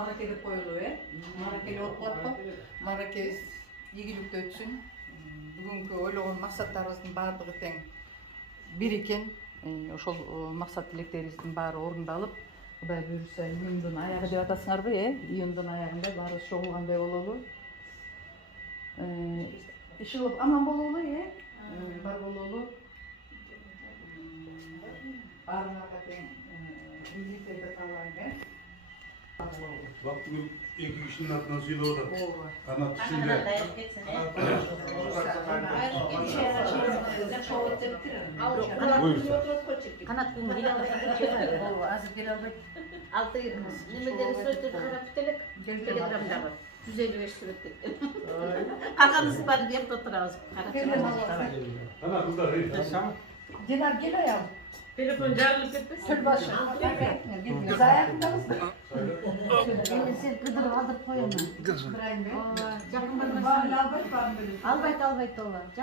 Marake dep koyuluyor. Marakeli orkulattı. Marake игілікті өтсін. Бүгінгі ойлаған мақсаттарымыздың барлығы тең бір екен. Ошол мақсат тілектеріңіздің бары орындалып, Құдай бұйырса июндун аяғы деп атасыңар ғой, июндун аягында бары чогулгандай бололу. Иши аман бололу, бар бололу. Баарыңарга тең ийгиликтерди каалайм. Bak bugün iki kişinin aklına suyu doğdu. Kanat içinde. Kanat bunu bile Azıcık bir aldık. altı nemeleri söyledi karap telek telegramda var. 155 sürekli. Kakanız var diye oturağız. Kanat burada değil. Dinar gel ayağım. Telefon canlı gitti. Söyle başla. Biz ayakta mısın? Sen kıdırıp aldırıp koyma. Kırayım ben. Yakın Var barmasın. mı? Albayt albayt dolar.